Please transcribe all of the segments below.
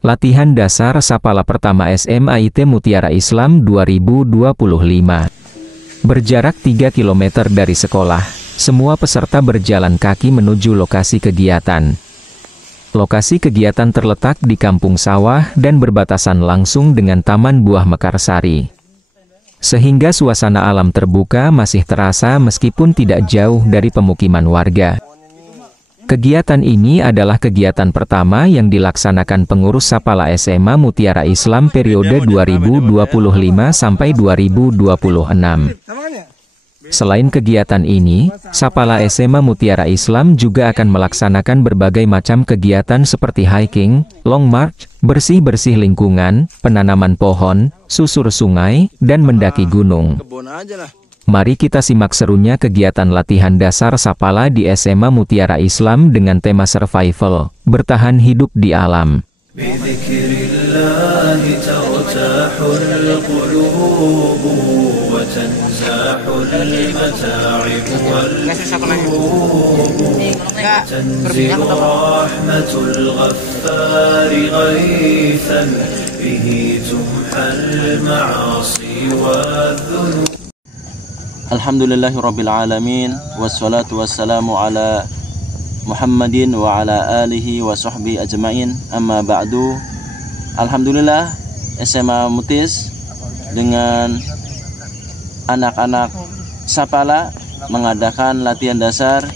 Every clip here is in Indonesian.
Latihan Dasar Sapala Pertama SMA IT Mutiara Islam 2025. Berjarak 3 km dari sekolah, semua peserta berjalan kaki menuju lokasi kegiatan. Lokasi kegiatan terletak di Kampung Sawah dan berbatasan langsung dengan Taman Buah Mekarsari. Sehingga suasana alam terbuka masih terasa meskipun tidak jauh dari pemukiman warga. Kegiatan ini adalah kegiatan pertama yang dilaksanakan pengurus Sapala SMA Mutiara Islam periode 2025 sampai 2026. Selain kegiatan ini, Sapala SMA Mutiara Islam juga akan melaksanakan berbagai macam kegiatan seperti hiking, long march, bersih-bersih lingkungan, penanaman pohon, susur sungai, dan mendaki gunung. Mari kita simak serunya kegiatan latihan dasar Sapala di SMA Mutiara Islam dengan tema survival, bertahan hidup di alam. Alhamdulillahirrabbilalamin. Wassalatu wassalamu ala Muhammadin wa ala alihi wa sahbihi ajma'in. Amma ba'du. Alhamdulillah, SMA Mutis dengan anak-anak Sapala mengadakan latihan dasar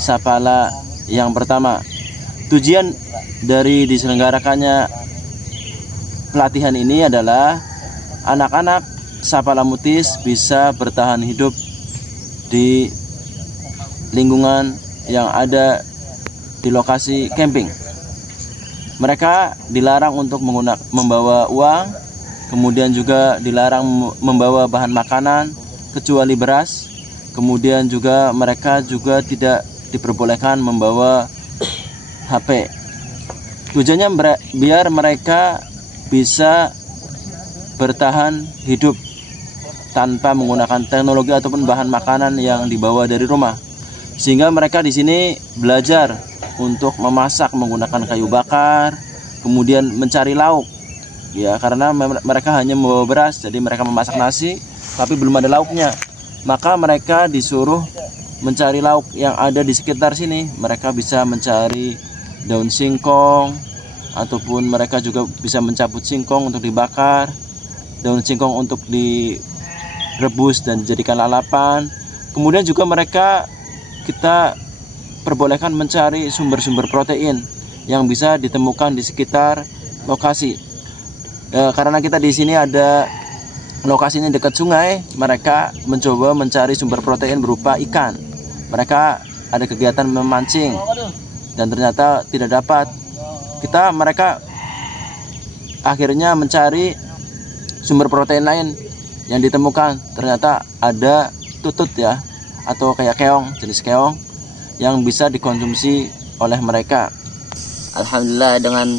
Sapala yang pertama. Tujuan dari diselenggarakannya pelatihan ini adalah anak-anak Sapala Mutis bisa bertahan hidup di lingkungan yang ada di lokasi camping. Mereka dilarang untuk membawa uang, kemudian juga dilarang membawa bahan makanan kecuali beras. Kemudian juga mereka juga tidak diperbolehkan membawa HP. Tujuannya biar mereka bisa bertahan hidup tanpa menggunakan teknologi ataupun bahan makanan yang dibawa dari rumah, sehingga mereka di sini belajar untuk memasak menggunakan kayu bakar, kemudian mencari lauk, ya karena mereka hanya membawa beras, jadi mereka memasak nasi, tapi belum ada lauknya, maka mereka disuruh mencari lauk yang ada di sekitar sini. Mereka bisa mencari daun singkong, ataupun mereka juga bisa mencabut singkong untuk dibakar, daun singkong untuk direbus dan dijadikan lalapan. Kemudian juga kita perbolehkan mencari sumber-sumber protein yang bisa ditemukan di sekitar lokasi. Karena kita di sini ada lokasinya dekat sungai, mereka mencoba mencari sumber protein berupa ikan. Mereka ada kegiatan memancing dan ternyata tidak dapat. Mereka akhirnya mencari sumber protein lain yang ditemukan, ternyata ada tutut ya, atau kayak keong, jenis keong yang bisa dikonsumsi oleh mereka. Alhamdulillah, dengan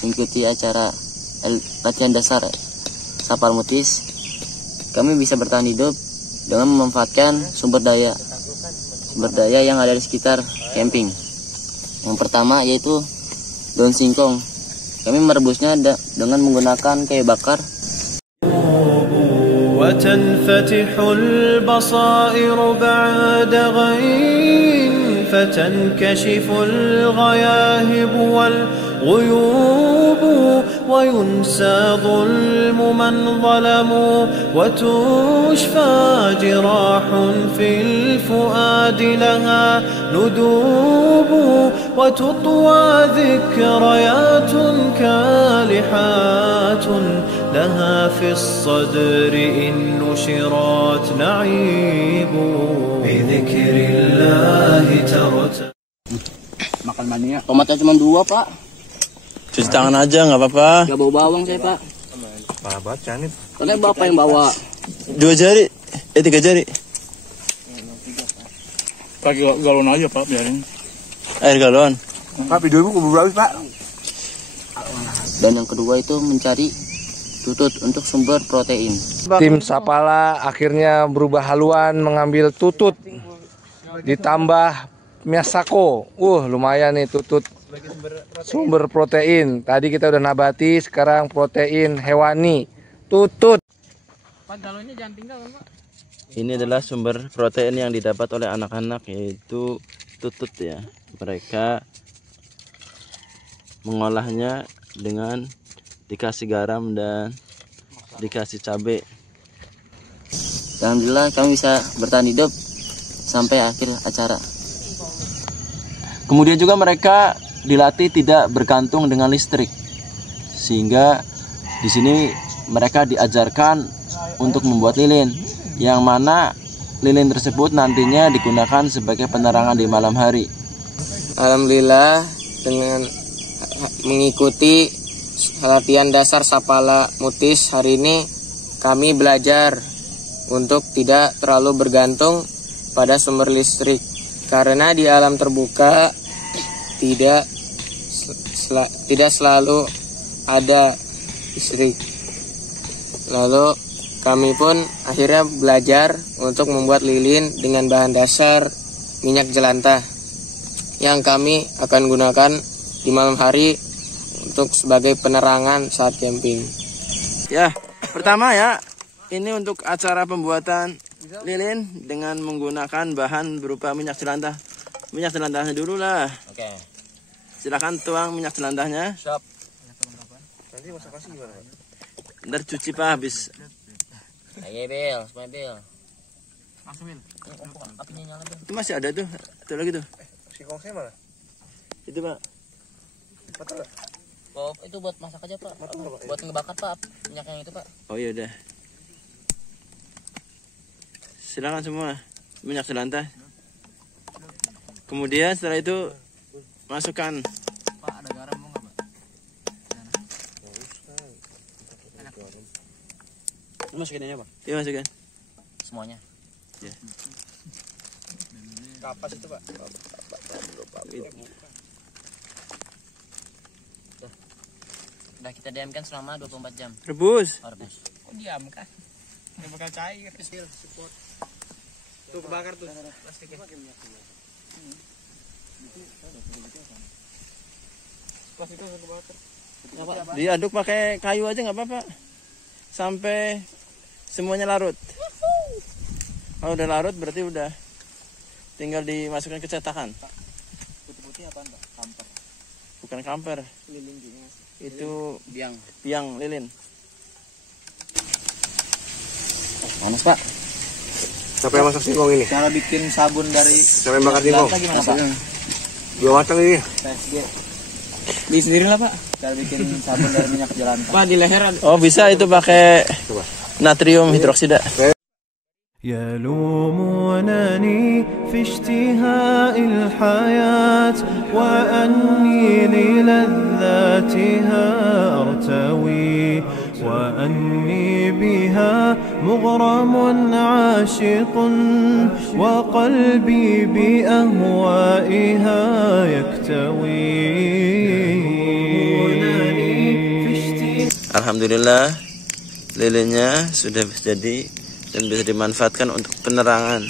mengikuti acara latihan dasar Sapala Mutis, kami bisa bertahan hidup dengan memanfaatkan sumber daya yang ada di sekitar camping. Yang pertama yaitu daun singkong. Kami merebusnya dengan menggunakan kayu bakar. وتنفتح البصائر بعد غين فتنكشف الغياهب والغيوب وينسى ظلم من ظلموا وتشفى جراح في الفؤاد لها ندوب وتطوى ذكريات كالحات لها في الصدر إن نشرت نعيب بذكر الله ترتب. Makan mania. Tomatnya cuma 2, Pak. Cuci tangan aja, nggak apa-apa. Gak bawa bawang saya, Pak. Parah banget, Canit. Karena Bapak yang bawa. 2 jari, 3 jari. Pakai galon aja, Pak, biarin. Air galon. Pak, video ibu kubur habis, Pak. Dan yang kedua itu mencari tutut untuk sumber protein. Tim Sapala akhirnya berubah haluan mengambil tutut, ditambah miasako. Lumayan nih tutut sumber protein. Tadi kita udah nabati, sekarang protein hewani. Tutut. Ini adalah sumber protein yang didapat oleh anak-anak, yaitu tutut ya. Mereka mengolahnya dengan dikasih garam dan dikasih cabai. Alhamdulillah kami bisa bertahan hidup sampai akhir acara. Kemudian juga mereka dilatih tidak bergantung dengan listrik, sehingga di sini mereka diajarkan untuk membuat lilin, yang mana lilin tersebut nantinya digunakan sebagai penerangan di malam hari. Alhamdulillah dengan mengikuti latihan dasar Sapala Mutis hari ini kami belajar untuk tidak terlalu bergantung pada sumber listrik, karena di alam terbuka tidak selalu ada listrik. Lalu kami pun akhirnya belajar untuk membuat lilin dengan bahan dasar minyak jelantah yang kami akan gunakan di malam hari untuk sebagai penerangan saat camping. Ya, pertama ya, ini untuk acara pembuatan lilin dengan menggunakan bahan berupa minyak jelantah. Minyak jelantahnya dulu lah. Oke. Silakan tuang minyak jelantahnya. Siap. Nanti masak kasih gimana? Ntar cuci pak habis. Ayo Bel, semuanya Bel. Langsung Bil. Apinya nyala Bel. Itu masih ada tuh. Tuh lagi tuh. Si kongsi mana? Itu pak. Oh, itu buat masak aja Pak. Buat ngebakar Pak, minyak yang itu Pak. Oh iya udah. Silakan semua minyak jelantah. Kemudian setelah itu masukkan. Pak, ada garam mau nggak Pak? Masukin aja pak. Iya masukin. Semuanya. Ya. Kapas itu pak. Udah kita diamkan selama 24 jam. Rebus. Rebus. Kok diam kan? Ini bakal cair. Support. Tuh kebakar tuh plastiknya. Plastiknya kebakar. Diaduk pakai kayu aja nggak apa-apa. Sampai semuanya larut. Kalau udah larut berarti udah tinggal dimasukkan ke cetakan. Putih-putih apaan Pak? Kamper. Bukan kamper. Lilin juga. Itu biang lilin. Panas Pak. Siapa yang masak singkong ini? Cara bikin sabun dari Siapa yang bakar singkong? gimana Pak? Dua matang ini. Di sendiri lah Pak. Cara bikin sabun dari minyak jelantah. Pak di leher. Oh bisa itu pakai natrium hidroksida. يلومونني في اشتهاء الحياة وأني للذاتها أرتوي وأني بها مغرم عاشق وقلبي بأهوائها يكتوي. Alhamdulillah lilinnya sudah jadi dan bisa dimanfaatkan untuk penerangan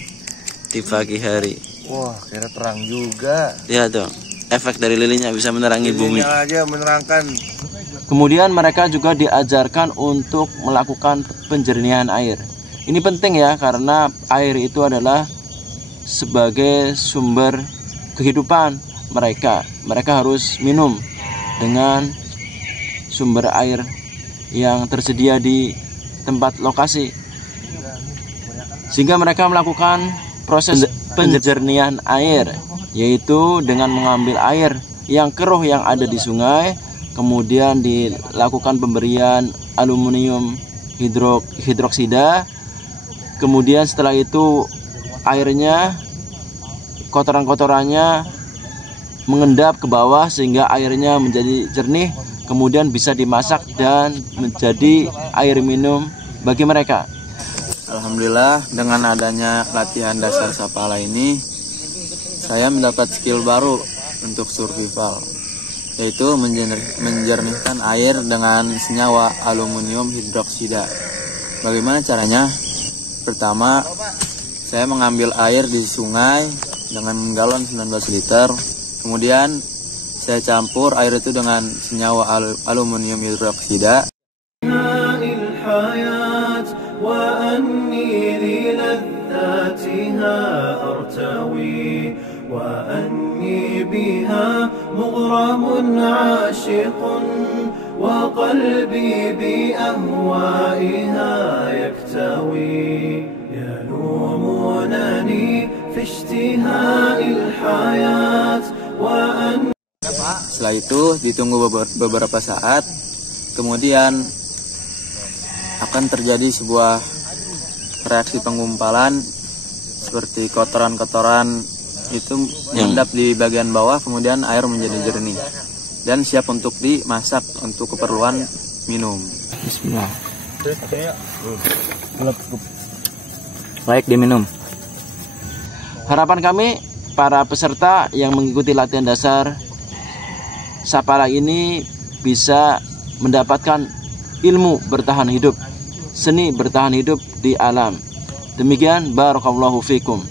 di pagi hari. Wah, kira terang juga. Lihat dong, efek dari lilinnya bisa menerangi bumi. Aja menerangkan. Kemudian mereka juga diajarkan untuk melakukan penjernihan air. Ini penting ya, karena air itu adalah sebagai sumber kehidupan mereka. Mereka harus minum dengan sumber air yang tersedia di tempat lokasi. Sehingga mereka melakukan proses penjernihan air, yaitu dengan mengambil air yang keruh yang ada di sungai, kemudian dilakukan pemberian aluminium hidroksida, kemudian setelah itu airnya, kotoran-kotorannya mengendap ke bawah sehingga airnya menjadi jernih, kemudian bisa dimasak dan menjadi air minum bagi mereka. Alhamdulillah dengan adanya latihan dasar Sapala ini saya mendapat skill baru untuk survival, yaitu menjernihkan air dengan senyawa aluminium hidroksida. Bagaimana caranya? Pertama, saya mengambil air di sungai dengan galon 19 liter. Kemudian saya campur air itu dengan senyawa aluminium hidroksida. وقلبي بأهوائها يكتوي يلومونني في اشتهاء الحياة Setelah itu ditunggu beberapa saat, kemudian akan terjadi sebuah reaksi penggumpalan seperti kotoran-kotoran itu mengendap di bagian bawah, kemudian air menjadi jernih dan siap untuk dimasak untuk keperluan minum. Bismillah. Baik, diminum. Harapan kami para peserta yang mengikuti latihan dasar Sapala ini bisa mendapatkan ilmu bertahan hidup, seni bertahan hidup di alam. Demikian, barakallahu fikum.